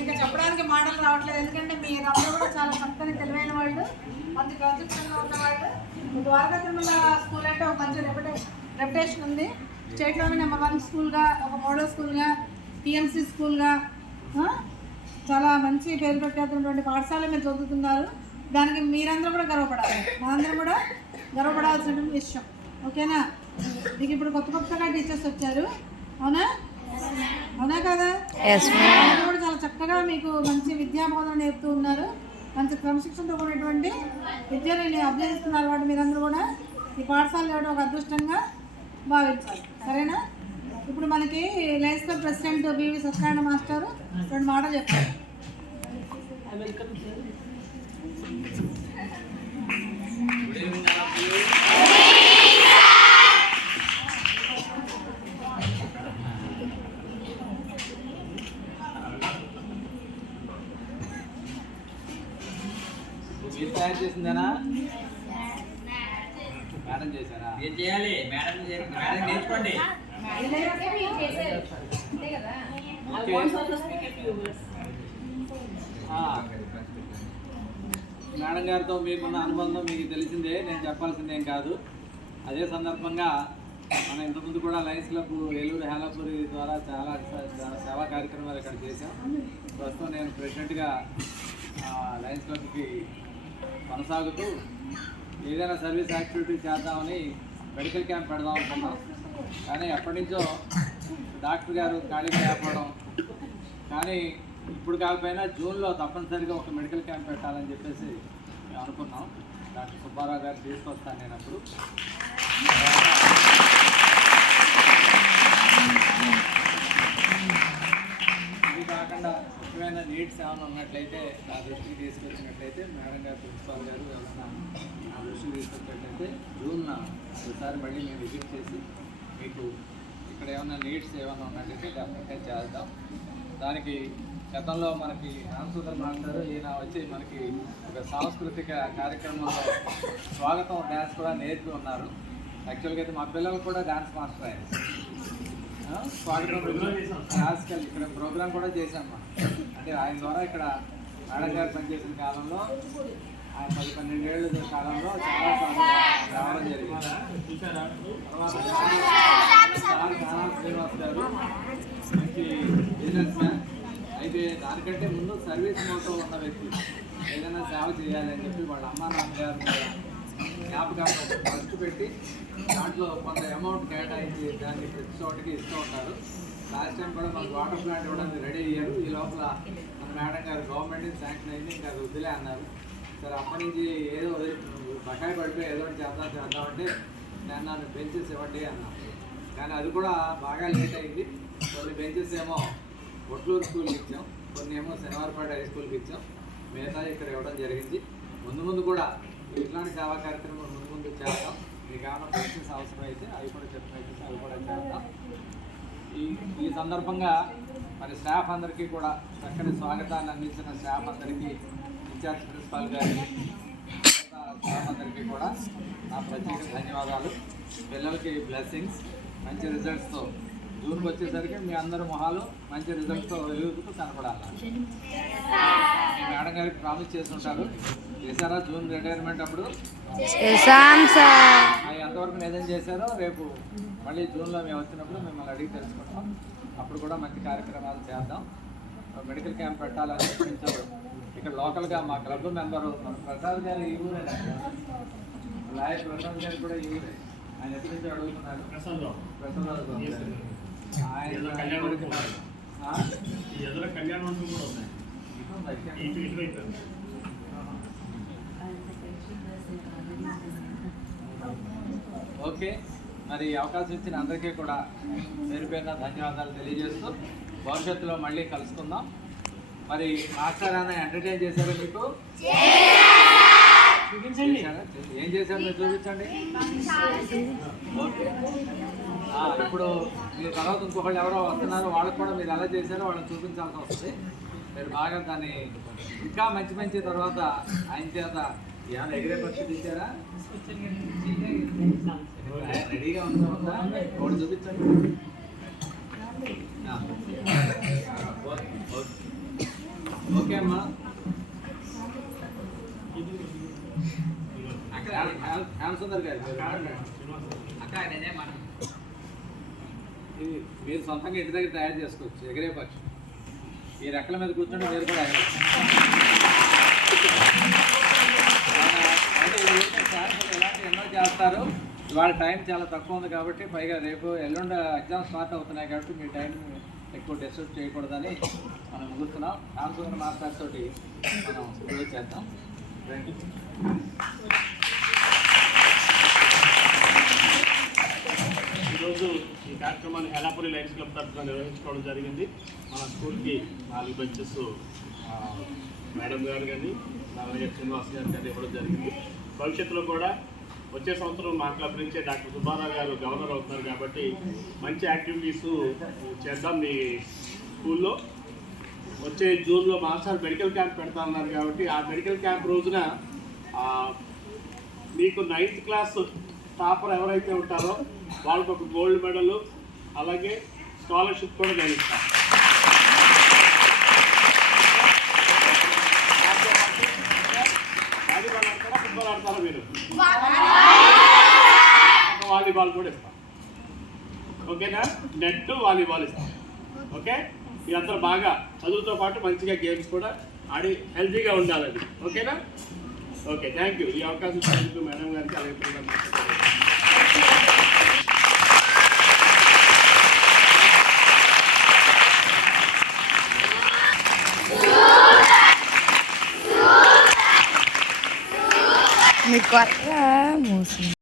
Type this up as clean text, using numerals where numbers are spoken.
ఇంకా చెప్పడానికి మాటలు రావట్లేదు, ఎందుకంటే మీరందరూ కూడా చాలా చక్కని తెలివైన వాళ్ళు, మంచి క్రమశిక్షణగా ఉన్నవాళ్ళు. ద్వారకా తిరుమల స్కూల్ అంటే ఒక మంచి రెప్యుటేషన్ ఉంది. స్టేట్లోనే నెంబర్ 1 స్కూల్గా, ఒక మోడల్ స్కూల్గా, టీఎంసీ స్కూల్గా చాలా మంచి పేరు ప్రఖ్యాతున్నటువంటి పాఠశాల మీరు చదువుతున్నారు. దానికి మీరందరూ కూడా గర్వపడాలి, మనందరం కూడా గర్వపడాల్సినటువంటి విషయం. ఓకేనా? మీకు ఇప్పుడు కొత్తగా టీచర్స్ వచ్చారు, అవునా కదా? వాళ్ళు కూడా చాలా చక్కగా మీకు మంచి విద్యాబోధన నేర్పుతూ ఉన్నారు. మంచి క్రమశిక్షణతో కూడినటువంటి విద్యను అభ్యసిస్తున్నారు. కాబట్టి మీరందరూ కూడా ఈ పాఠశాలలో ఇవ్వడం ఒక అదృష్టంగా భావించాలి. సరేనా? ఇప్పుడు మనకి Lions club president B V Satyanarayana master 2 మాటలు చెప్తారు. మీరు తయారు చేసిందేనా? మేడం చేశారా? ఏం చేయాలి? మేడం నేర్చుకోండి. మేడం గారితో మీకున్న అనుబంధం మీకు తెలిసిందే, నేను చెప్పాల్సిందేం కాదు. అదే సందర్భంగా మనం ఇంతకుముందు కూడా లయన్స్ క్లబ్ ఏలూరు హేలాపూరి ద్వారా చాలా సేవా కార్యక్రమాలు ఇక్కడ చేశాం. ప్రస్తుతం నేను ప్రెసిడెంట్గా లయన్స్ క్లబ్కి కొనసాగుతూ ఏదైనా సర్వీస్ యాక్టివిటీ చేద్దామని మెడికల్ క్యాంప్ పెడదాం అనుకున్నాం. కానీ ఎప్పటి నుంచో డాక్టర్ గారు ఖాళీగా లేకపోవడం, కానీ ఇప్పుడు కాకపోయినా జూన్లో తప్పనిసరిగా ఒక మెడికల్ క్యాంప్ పెట్టాలని చెప్పేసి మేము అనుకున్నాం. డాక్టర్ సుబ్బారావు గారు తీసుకొస్తాను నేను అప్పుడు. ఇది కాకుండా ముఖ్యమైన నీడ్స్ ఏమైనా ఉన్నట్లయితే నా దృష్టికి తీసుకొచ్చినట్లయితే మేడం గారు, ప్రిన్సిపాల్ గారు ఎవరైనా నా దృష్టికి తీసుకొచ్చినట్లయితే జూన్న ఒకసారి మళ్ళీ మేము విజిట్ చేసి మీకు ఇక్కడ ఏమైనా నీడ్స్ ఏమైనా ఉన్నట్లయితే డెఫినెట్గా చేద్దాం. దానికి గతంలో మనకి రామసుందర్ మాస్టర్ ఈయన వచ్చి మనకి ఒక సాంస్కృతిక కార్యక్రమంలో స్వాగతం డ్యాన్స్ కూడా నేర్పి ఉన్నారు. యాక్చువల్గా అయితే మా పిల్లలు కూడా డ్యాన్స్ మాస్టర్ ఆయన. స్వాగతం క్లాసికల్ ఇక్కడ ప్రోగ్రామ్ కూడా చేశాము. అంటే ఆయన ద్వారా ఇక్కడ మేడం గారు పనిచేసిన కాలంలో, ఆయన 10-12 ఏళ్ళ కాలంలో చాలా రావడం జరిగింది. తర్వాత శ్రీనివాస్ గారు మంచి బిజినెస్ మ్యాన్, అయితే దానికంటే ముందు సర్వీస్ మోటో ఉన్న వ్యక్తి. ఏదైనా సేవ చేయాలి అని చెప్పి వాళ్ళ అమ్మా నాన్నగారు జ్ఞాపకాలను ఖర్చు పెట్టి దాంట్లో కొంత అమౌంట్ కేటాయించి దాన్ని ప్రతి చోటికి ఇస్తూ ఉంటారు. లాస్ట్ టైం కూడా మనకు వాటర్ ప్లాంట్ ఇవ్వడానికి రెడీ అయ్యారు. ఈ లోపల మన మేడం గారు గవర్నమెంట్ శాంక్షన్ అయింది, ఇంకా వదిలే అన్నారు. సరే అప్పటి నుంచి ఏదో బకాయి పడిపోయి ఏదో చేద్దామంటే నన్ను బెంచెస్ ఇవ్వండి అన్నా. కానీ అది కూడా బాగా లేట్ అయింది. కొన్ని బెంచెస్ ఏమో ఒట్లూరు స్కూల్కి ఇచ్చాం, కొన్ని ఏమో శనివారపేట హై స్కూల్కి ఇచ్చాం, మిగతా ఇక్కడ ఇవ్వడం జరిగింది. ముందు కూడా ఇట్లాంటి సేవా కార్యక్రమాలు ముందు చేస్తాం. మీకు ఏమైనా బెంచెస్ అవసరం అయితే అవి కూడా చెప్పినట్టు అవి కూడా చేస్తాం. ఈ సందర్భంగా మరి స్టాఫ్ అందరికీ కూడా చక్కని స్వాగతాన్ని అందించిన స్టాఫ్ అందరికీ, ఇన్ఛార్జ్ ప్రిన్సిపాల్ గారికి, స్టాఫ్ అందరికీ కూడా నా ప్రత్యేక ధన్యవాదాలు. పిల్లలకి బ్లెస్సింగ్స్, మంచి రిజల్ట్స్తో జూన్కి వచ్చేసరికి మీ అందరి మొహాలు మంచి రిజల్ట్స్తో వెలుగుతూ కనపడాలి. మీ మేడం గారికి ప్రామిస్ చేసి ఉంటారు, చేశారా? జూన్ రిటైర్మెంట్ అప్పుడు ఎంతవరకు నిజం చేశారో రేపు మళ్ళీ జూన్లో మేము వచ్చినప్పుడు మిమ్మల్ని అడిగి తెలుసుకుంటాం. అప్పుడు కూడా మంచి కార్యక్రమాలు చేద్దాం. మెడికల్ క్యాంప్ పెట్టాలని చెప్పించారు. ఇక్కడ లోకల్గా మా క్లబ్ మెంబరు మన ప్రసాద్ గారు ఈ ఊరే, లాయర్ ప్రసాద్ గారు కూడా ఈ ఊరే. ఆయన ఎక్కడి నుంచి అడుగుతున్నారు? ప్రసాద్ ఆయన కళ్యాణం కూడా ఉన్నాయి. ఓకే, మరి అవకాశం ఇచ్చిన అందరికీ కూడా పేరు పేరున ధన్యవాదాలు తెలియజేస్తూ భవిష్యత్తులో మళ్ళీ కలుసుకుందాం. మరి మాస్టర్ అన్న ఎంటర్టైన్ చేశారు మీకు? చూపించండి, ఏం చేశారు మీరు చూపించండి. ఓకే, ఇప్పుడు మీరు తర్వాత ఇంకొకళ్ళు ఎవరో వస్తున్నారో వాళ్ళకి కూడా మీరు ఎలా చేశారో వాళ్ళని చూపించాల్సి వస్తుంది. మీరు బాగా దాన్ని ఇంకా మంచి తర్వాత ఆయన చేత ఏమైనా ఎగిరే పక్షి ఇచ్చారా? రెడీగా ఉందా? ఒకటి చూపించండి. ఓకే అమ్మా. అక్కడ హేమసుందర్ గారు ఇది మీరు సొంతంగా ఇంటి దగ్గర తయారు చేసుకోవచ్చు. ఎగిరే పక్షి ఈ రెక్కల మీద కూర్చుంటే మీరు కూడా ఎగరచ్చు. ఇలాంటి ఎన్నో చేస్తారు. ఇవాళ టైం చాలా తక్కువ ఉంది కాబట్టి, పైగా రేపు ఎల్లుండి ఎగ్జామ్స్ స్టార్ట్ అవుతున్నాయి కాబట్టి మీ టైం ఎక్కువ డిస్టర్బ్ చేయకూడదని మనం ముగుస్తున్నాం. హేమసుందర్ మాస్టర్ తోటి మనం క్లోజ్ చేద్దాం. రండి. ఈరోజు ఈ కార్యక్రమాన్ని హెలాపురి లయన్స్ క్లబ్ తరఫున నిర్వహించుకోవడం జరిగింది. మన స్కూల్కి 4 బెంచెస్ మేడం గారు కానీ అలాగే శ్రీనివాస్ గారు కానీ ఇవ్వడం జరిగింది. భవిష్యత్తులో కూడా వచ్చే సంవత్సరం మా క్లబ్ నుంచే డాక్టర్ సుబ్బారావు గారు గవర్నర్ అవుతున్నారు కాబట్టి మంచి యాక్టివిటీస్ చేద్దాం మీ స్కూల్లో. వచ్చే జూన్లో మాస్టర్ మెడికల్ క్యాంప్ పెడతా ఉన్నారు కాబట్టి ఆ మెడికల్ క్యాంప్ రోజున మీకు 9th క్లాస్ టాపర్ ఎవరైతే ఉంటారో వాళ్ళకు ఒక గోల్డ్ మెడల్ అలాగే స్కాలర్షిప్ కూడా నేను ఇస్తాను. వాలీబాల్ ఆడతారా, ఫుట్బాల్ ఆడతారా మీరు? వాలీబాల్ కూడా ఇస్తాం. ఓకేనా? నెట్ వాలీబాల్ ఇస్తాం. ఓకే, మీరందరూ బాగా చదువుతో పాటు మంచిగా గేమ్స్ కూడా ఆడి హెల్తీగా ఉండాలని. ఓకేనా? Okay, thank you. ఈ అవకాశం ఇచ్చినందుకు మేడం గారికి అలాగే Me corta, moço.